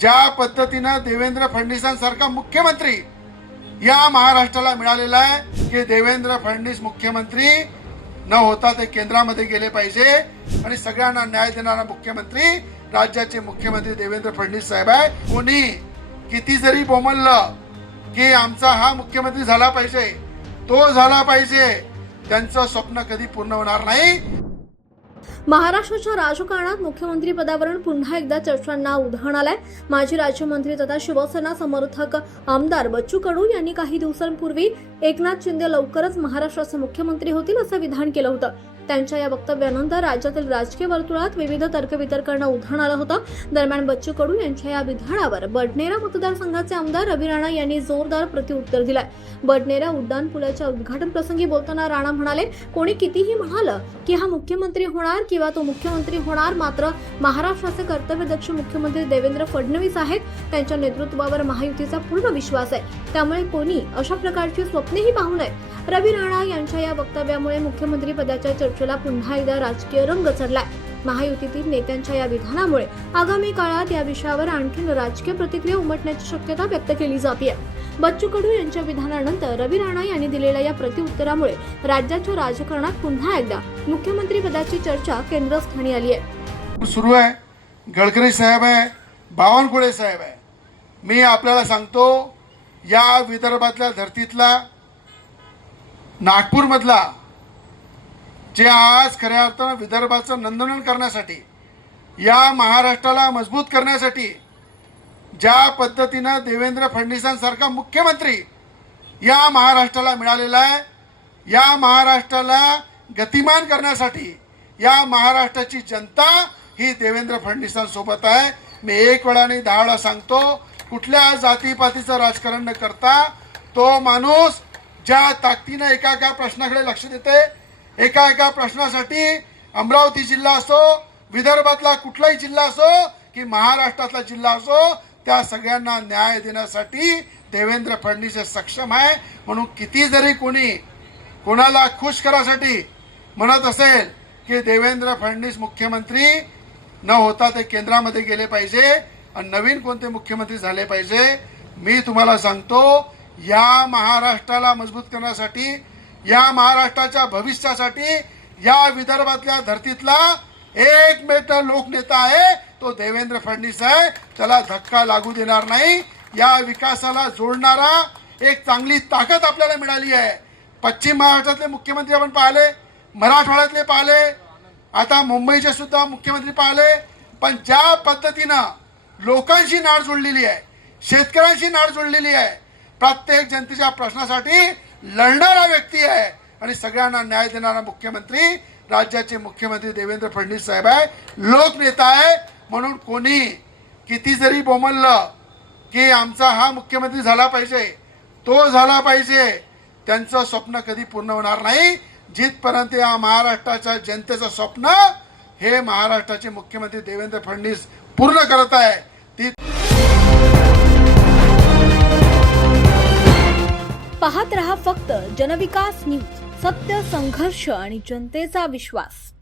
ज्या पद्धतीने देवेंद्र फडणवीसांसारखा मुख्यमंत्री या महाराष्ट्राला मिळालेला आहे की देवेंद्र फडणवीस मुख्यमंत्री न होता ते केंद्रामध्ये गेले पाहिजे आणि सगळ्यांना न्याय देणारा मुख्यमंत्री राज्याचे मुख्यमंत्री देवेंद्र फडणवीस साहेब आहे। कोणी किती जरी बोंबललं की आमचा हा मुख्यमंत्री झाला पाहिजे, तो झाला पाहिजे, त्यांचं स्वप्न कधी पूर्ण होणार नाही। महाराष्ट्राच्या राजकारणात मुख्यमंत्री पदावरून पुन्हा एकदा चर्चांना उधाण आलंय। माजी राज्यमंत्री तथा शिवसेना समर्थक आमदार बच्चू कडू यांनी काही दिवसांपूर्वी एकनाथ शिंदे लवकरच महाराष्ट्राचे मुख्यमंत्री होतील असं विधान केलं होतं। त्यांच्या या वक्तव्यानंतर राज्यातील राजकीय वर्तुळात विविध तर्कवितर्कांना उधाण आलं होतं। दरम्यान बच्चू कडू यांच्या या विधानावर बडनेरा मतदारसंघाचे आमदार रवी राणा यांनी जोरदार प्रत्युत्तर दिलंय। बडनेरा उड्डाण पुलाच्या उद्घाटन प्रसंगी बोलताना राणा म्हणाले, कोणी कितीही म्हणालं की हा मुख्यमंत्री होणार किंवा तो मुख्यमंत्री होणार, मात्र महाराष्ट्राचे कर्तव्यदक्ष मुख्यमंत्री देवेंद्र फडणवीस आहेत। त्यांच्या नेतृत्वावर महायुतीचा पूर्ण विश्वास आहे, त्यामुळे कोणी अशा प्रकारची स्वप्नेही पाहू नये। रवी राणा यांच्या या वक्तव्यामुळे मुख्यमंत्री पदाच्या चर्चेला पुन्हा एकदा राजकीय रंग चढलाय। महायुतीतील नेत्यांच्या या विधानामुळे आगामी काळात या विषयावर आणखी राजकीय प्रतिक्रिया उमटण्याची शक्यता व्यक्त केली जाते। बच्चू कडू यांच्या विधानानंतर रवी राणा यांनी दिलेल्या या प्रत्युत्तरामुळे राज्याच्या राजकारणात पुन्हा एकदा मुख्यमंत्री पदाची चर्चा केंद्रस्थानी आली आहे। सुरू आहे, गडकरी साहेब आहे, बावनकुळे साहेब आहे। मी आपल्याला सांगतो, या विदर्भातल्या धर्तीतला नागपूर मधला जे आज खऱ्या अर्थानं विदर्भाचं नंदनवन करण्यासाठी, या महाराष्ट्राला मजबूत करण्यासाठी ज्या पद्धतीनं देवेंद्र फडणवीसांसारखा मुख्यमंत्री या महाराष्ट्राला मिळालेला आहे, या महाराष्ट्राला गतिमान करण्यासाठी या महाराष्ट्राची जनता ही देवेंद्र फडणवीसांसोबत आहे। मी एक वेळा नाही 10 वेळा सांगतो, कुठल्या जातीपातीचं राजकारण न करता तो माणूस ज्या ताकदीने एका प्रश्नाकडे लक्ष देते, एका प्रश्नासाठी अमरावती जिल्हा असो, विदर्भातला कुठलाही जिल्हा असो की महाराष्ट्रातला जिल्हा असो, त्या सगळ्यांना न्याय देण्यासाठी देवेंद्र फडणवीस सक्षम आहे। म्हणून किती जरी कोणी कोणाला खुश करासाठी म्हणत असेल की देवेंद्र फडणवीस मुख्यमंत्री न होता ते केंद्रामध्ये गेले पाहिजे आणि नवीन कोणते मुख्यमंत्री झाले पाहिजे, मी तुम्हाला सांगतो, या महाराष्ट्राला मजबूत करण्यासाठी, या महाराष्ट्राच्या भविष्यासाठी या विदर्भातल्या धर्तीतला एकमेव लोकनेता आहे तो देवेंद्र फडणवीस आहे। त्याला धक्का लागू देणार नाही। या विकासाला जोडणारा एक चांगली ताकद आपल्याला मिळाली आहे। पश्चिम महाराष्ट्रातले मुख्यमंत्री आपण पाहिले, मराठवाड्यातले पाहिले, आता मुंबईचे सुद्धा मुख्यमंत्री पाहिले, पण ज्या पद्धतीनं लोकांशी नाळ जोडलेली आहे, शेतकऱ्यांशी नाळ जोडलेली आहे, प्रत्येक जनतेच्या प्रश्नासाठी लढणारा व्यक्ती आहे आणि सगळ्यांना न्याय देणारा मुख्यमंत्री राज्याचे मुख्यमंत्री देवेंद्र फडणवीस साहेब आहे, लोकनेता आहे। म्हणून कोणी किती जरी बोंबललं की आमचा हा मुख्यमंत्री झाला पाहिजे, तो झाला पाहिजे, त्यांचं स्वप्न कधी पूर्ण होणार नाही। जिथपर्यंत या महाराष्ट्राच्या जनतेचं स्वप्न हे महाराष्ट्राचे मुख्यमंत्री देवेंद्र फडणवीस पूर्ण करत आहे, ती पाहत रहा फक्त जनविकास न्यूज, सत्य, संघर्ष आणि जनतेचा विश्वास।